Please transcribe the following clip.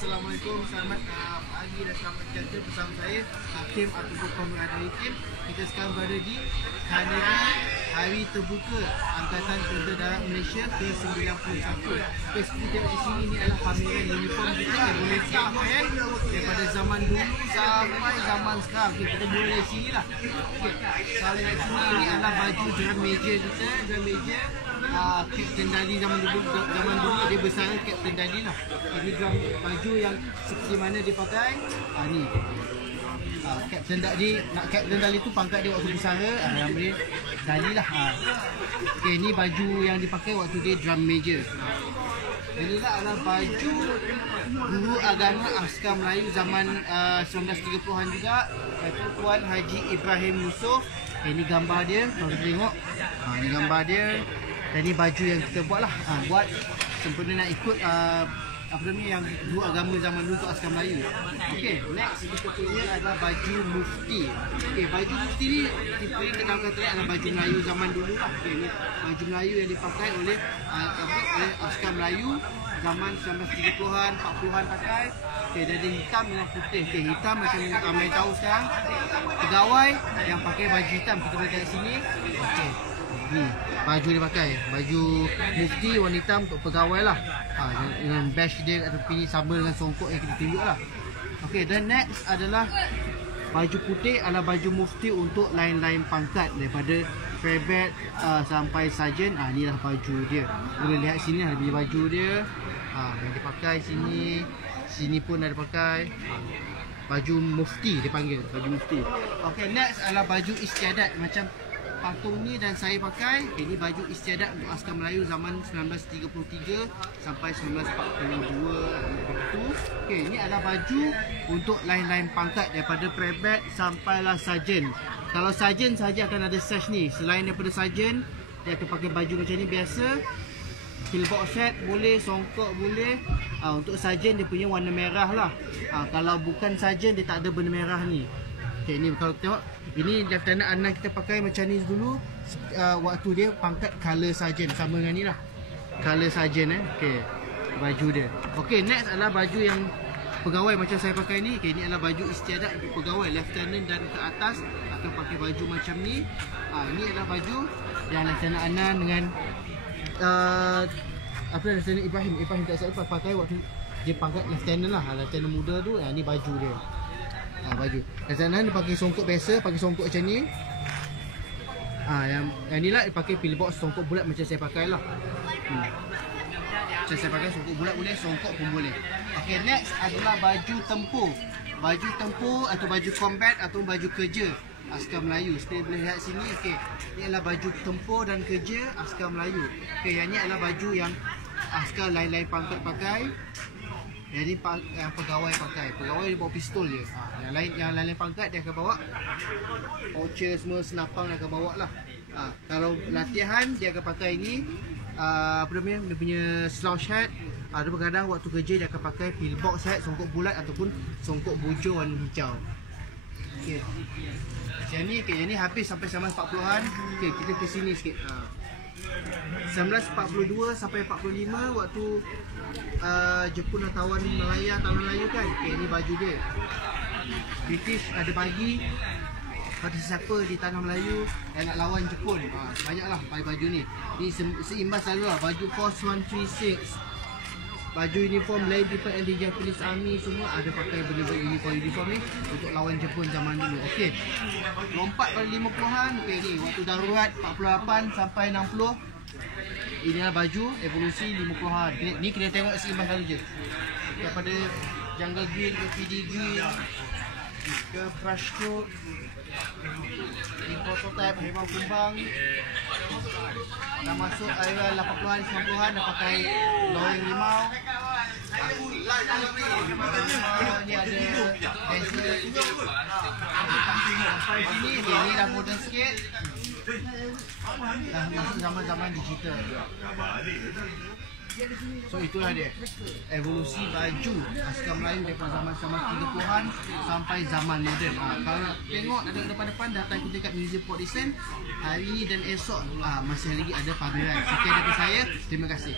Assalamualaikum, selamat pagi dan selamat sejahtera bersama saya Hakim ataupun Pemerhati Hakim. Kita sekarang berada di Kaneri Hari Terbuka Angkatan Tentera Darat Malaysia ke-91. Seperti tengok di sini, ini adalah pameran uniform kita yang boleh pakai daripada zaman dulu sampai zaman sekarang. Kita boleh dari sini lah. Kalau dari sini, ini adalah baju drum major kita, drum major Captain Dali zaman dulu dia bersara Captain Dali lah. Ini drum baju yang seperti mana dia pakai. Ni Captain Dali tu pangkat dia waktu bersara, nama dia Dali lah. Okay, ni baju yang dipakai waktu dia drum major. Inilah adalah baju Guru Agama Askar Melayu zaman 1930-an juga, iaitu Tuan Haji Ibrahim Yusof. Ini gambar dia, kalau kita tengok. Ini gambar dia. Dan ni baju yang kita buat lah, buat sempena nak ikut apa ni, yang Guru Agama zaman dulu untuk Askar Melayu. Okey, next kita punya adalah baju mufti. Okey, baju mufti ni kita kata adalah baju Melayu zaman dulu lah. Okey, ni baju Melayu yang dipakai oleh Askar Melayu zaman 1930-an, 40-an pakai. Okey, dia ada hitam dengan putih. Okey, hitam macam ramai tahu sekarang. Pegawai yang pakai baju hitam kita boleh tengok sini. Okey. Ni baju dia pakai, baju mufti warna hitam untuk pegawai lah. Dengan badge dia ataupun sama dengan songkok yang kita tunjuk lah. Okey, dan next adalah baju putih adalah baju mufti untuk lain-lain pangkat daripada brevet sampai sarjan. Inilah baju dia. Boleh lihat sini ada baju dia. Yang dipakai sini, sini pun ada pakai. Baju mufti dia panggil, baju mufti. Okey, next adalah baju istiadat macam patung ni dan saya pakai. Ini baju istiadat untuk Askar Melayu zaman 1933 sampai 1942 begitu. Okey, ini adalah baju untuk lain-lain pangkat daripada brevet sampailah sarjan. Kalau sarjan saja akan ada sash ni. Selain daripada sarjan, dia akan pakai baju macam ni biasa. Pillbox set boleh, songkok boleh. Untuk sarjan dia punya warna merah lah. Kalau bukan sarjan dia tak ada benda merah ni. Okay, ni kalau tengok, ini Lieutenant Anan kita pakai macam ni dulu waktu dia pangkat color sergeant, sama dengan ni lah color sergeant. Okay, baju dia. Okay, next adalah baju yang pegawai macam saya pakai ni. Okay, ni adalah baju istiadat untuk pegawai Lieutenant dan ke atas akan pakai baju macam ni. Ini adalah baju yang Lieutenant Anan dengan Lieutenant Ibrahim tak salah pakai waktu dia pangkat Lieutenant lah, Lieutenant muda tu. Ni baju dia. Baju Lieutenant dia pakai songkok biasa, pakai songkok macam ni. Yang ni lah dia pakai pillbox songkok bulat macam saya pakai lah. Macam saya pakai songkok bulat boleh, songkok pun boleh. Okay, next adalah baju tempur. Baju tempur atau baju combat atau baju kerja Askar Melayu. Seperti boleh lihat sini. Okay, ni adalah baju tempur dan kerja Askar Melayu. Okay, yang ni adalah baju yang askar lain-lain pangkat pakai. Jadi yang pegawai pakai, pegawai dia bawa pistol je. Yang lain pangkat dia akan bawa poucher semua, senapang dia akan bawa lah. Kalau latihan dia akan pakai ni, apa namanya, dia punya slouch hat. Ada kadang waktu kerja dia akan pakai pillbox hat, songkok bulat ataupun songkok bujur warna hijau. Okey, yang ni, yang ni habis sampai 1940-an. Okey, kita ke sini sikit. 1942 sampai 45 waktu Jepun dah tawan tanah Melayu kan. Okay, ni baju dia. British ada bagi pada siapa di tanah Melayu yang nak lawan Jepun, banyaklah pakai baju ni. Ni seimbas selalu lah. Baju Force 136, baju uniform Lady Bird and the Japanese Army, semua ada pakai benda-benda uniform ni untuk lawan Jepun zaman dulu. Okey, lompat pada 50-an. Okey, ni waktu darurat 48 sampai 60. Inilah baju evolusi 50-an. Ni kita tengok seimbas selalu je. Daripada Jungle Grill ke PD Grill ke Crush Coat, ni prototype Harimau Kumbang. Dah masuk era 80-an, 90-an dah pakai loreng limau. Ni ada desert. Sampai sini, ni dah modern sikit. Dah masuk zaman-zaman digital. So itulah dia evolusi baju Askar Melayu daripada zaman 30-an sampai zaman moden. Kalau nak tengok ada depan-depan, datang kita kat Museum Port Dickson hari ni dan esok. Masih lagi ada pameran. Sekian daripada saya. Terima kasih.